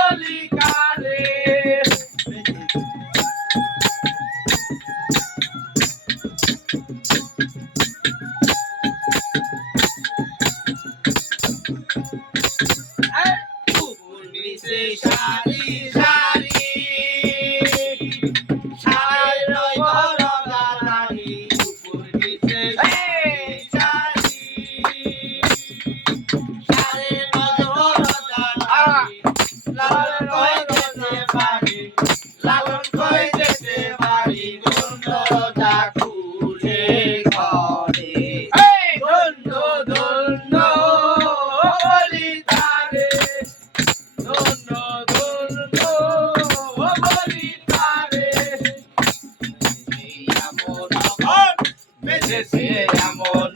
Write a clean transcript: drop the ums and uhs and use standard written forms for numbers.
বলি কারে নিচে সারি সারি সারি নয় বড় গাড়ি উপর নিচে সারি সারি নয় বড় গাড়ি লালন কই যেতে পারি লালন কই যেতে পারি দরজা খুলে ঘরে ধন্য ধন্য বলি তারে ধন্য ধন্য বলি তারে এমন বেঁচেছে এমন